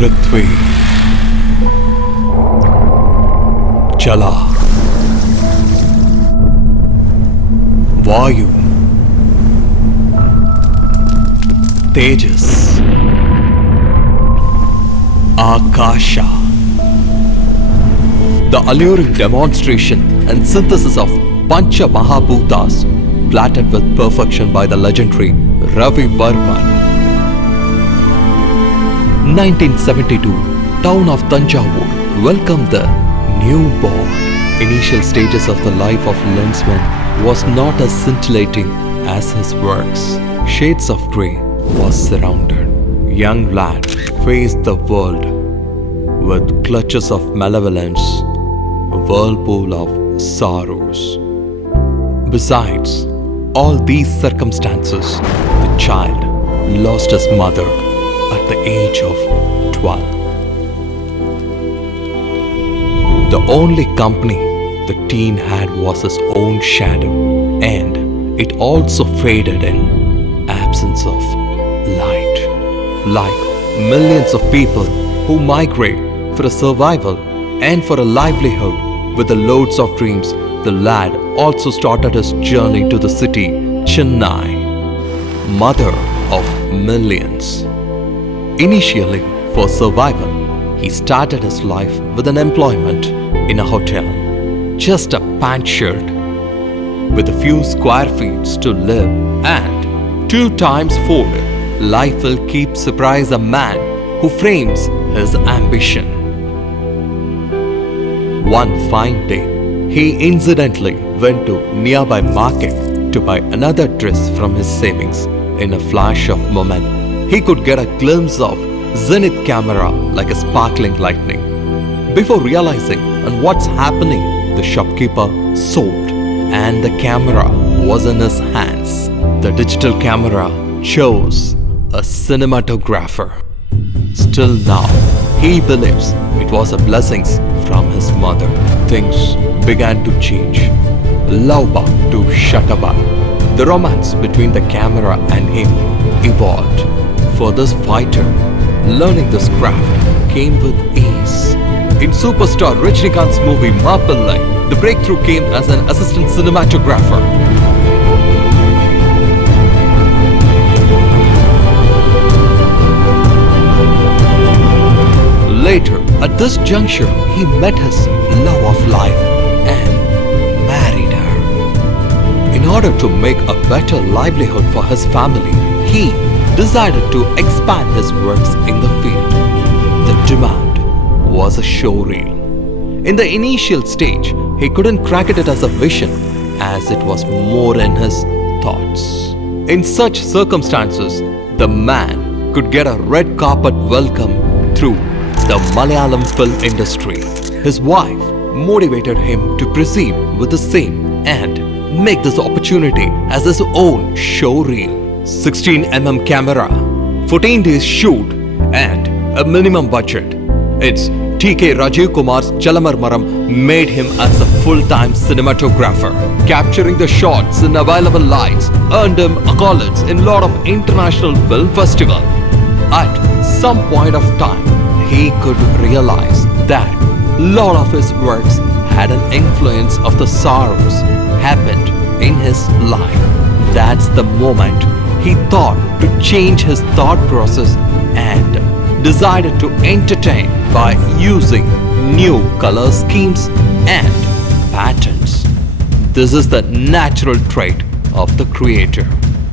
Prithvi, Jala, Vayu, Tejas, Akasha. The alluring demonstration and synthesis of Pancha Mahabhutas, platted with perfection by the legendary Ravi Varman. 1972, town of Tanjavur welcomed the newborn. Initial stages of the life of Lensman was not as scintillating as his works. Shades of grey was surrounded. Young lad faced the world with clutches of malevolence, a whirlpool of sorrows. Besides all these circumstances, the child lost his mother at the age of 12. The only company the teen had was his own shadow, and it also faded in absence of light. Like millions of people who migrate for a survival and for a livelihood with the loads of dreams, the lad also started his journey to the city, Chennai, mother of millions. Initially, for survival, he started his life with an employment in a hotel. Just a pant shirt with a few square feet to live, and 2 times food. Life will keep surprise a man who frames his ambition. One fine day, he incidentally went to nearby market to buy another dress from his savings. In a flash of moment, he could get a glimpse of zenith camera like a sparkling lightning. Before realizing on what's happening, the shopkeeper sold and the camera was in his hands. The digital camera chose a cinematographer. Still now, he believes it was a blessing from his mother. Things began to change. Lauba to Shataba. The romance between the camera and him evolved. For this fighter, learning this craft came with ease. In superstar Rajnikant's movie Maapillai, the breakthrough came as an assistant cinematographer. Later, at this juncture, he met his love of life and married her. In order to make a better livelihood for his family, he decided to expand his works in the field. The demand was a showreel. In the initial stage, he couldn't crack it as a vision, as it was more in his thoughts. In such circumstances, the man could get a red carpet welcome through the Malayalam film industry. His wife motivated him to proceed with the same and make this opportunity as his own showreel. 16mm camera, 14 days shoot, and a minimum budget. It's T.K. Rajiv Kumar's Chalamarmaram made him as a full-time cinematographer. Capturing the shots in available lights earned him accolades in a lot of international film festivals. At some point of time, he could realize that a lot of his works had an influence of the sorrows happened in his life. That's the moment he thought to change his thought process and decided to entertain by using new color schemes and patterns. This is the natural trait of the creator.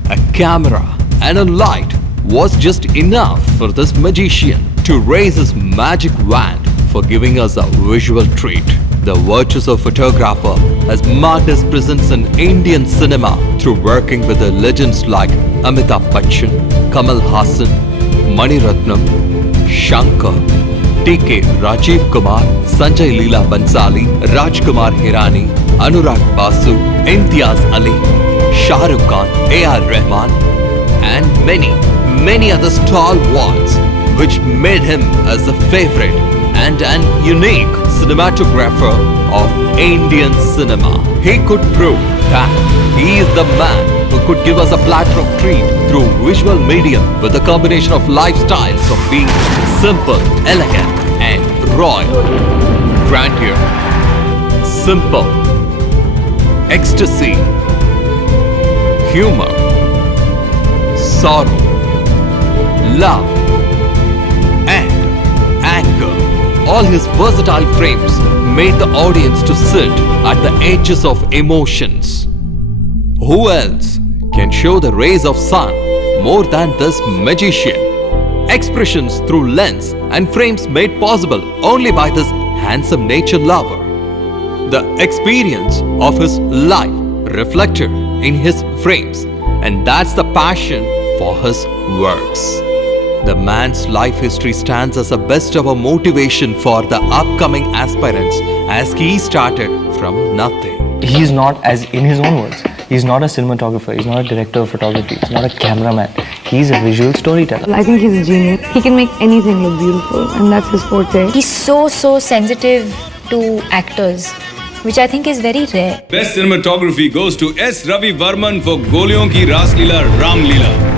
A camera and a light was just enough for this magician to raise his magic wand for giving us a visual treat. The virtuoso photographer has marked his presence in Indian cinema through working with the legends like Amitabh Bachchan, Kamal Hassan, Mani Ratnam, Shankar, T.K. Rajiv Kumar, Sanjay Leela Bansali, Rajkumar Hirani, Anurag Basu, Imtiaz Ali, Shah Rukh Khan, A.R. Rahman, and many other stalwarts, which made him as a favorite and an unique cinematographer of Indian cinema. He could prove that he is the man who could give us a platter of treat through visual medium with a combination of lifestyles of being simple, elegant and royal. Grandeur, simple, ecstasy, humor, sorrow, love and anger. All his versatile frames made the audience to sit at the edges of emotions. Who else can show the rays of sun more than this magician? Expressions through lens and frames made possible only by this handsome nature lover. The experience of his life reflected in his frames, and that's the passion for his works. The man's life history stands as a best ever motivation for the upcoming aspirants as he started from nothing. He's not, as in his own words, he's not a cinematographer, he's not a director of photography, he's not a cameraman, he's a visual storyteller. I think he's a genius. He can make anything look beautiful, and that's his forte. He's so sensitive to actors, which I think is very rare. Best cinematography goes to S. Ravi Varman for Goliyon Ki Ras Leela Ram Leela.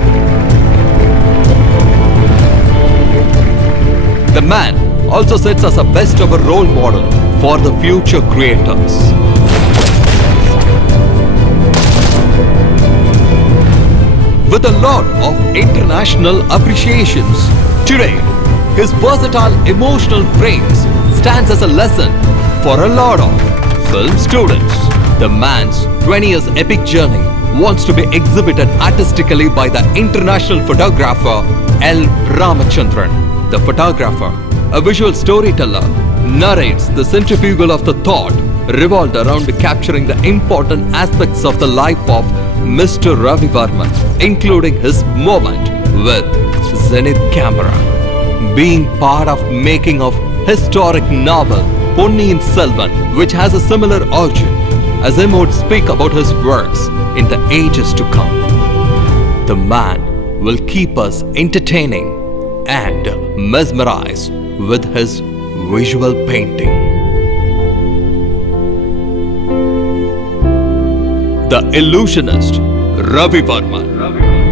The man also sets as a best ever role model for the future creators. With a lot of international appreciations, today his versatile emotional frames stands as a lesson for a lot of film students. The man's 20 years epic journey wants to be exhibited artistically by the international photographer L. Ramachandran. The photographer, a visual storyteller, narrates the centrifugal of the thought revolved around capturing the important aspects of the life of Mr. Ravi Varman, including his moment with Zenith camera. Being part of making of historic novel Ponniyin Selvan, which has a similar origin, as him would speak about his works in the ages to come. The man will keep us entertaining and mesmerized with his visual painting. The illusionist Ravi Varman.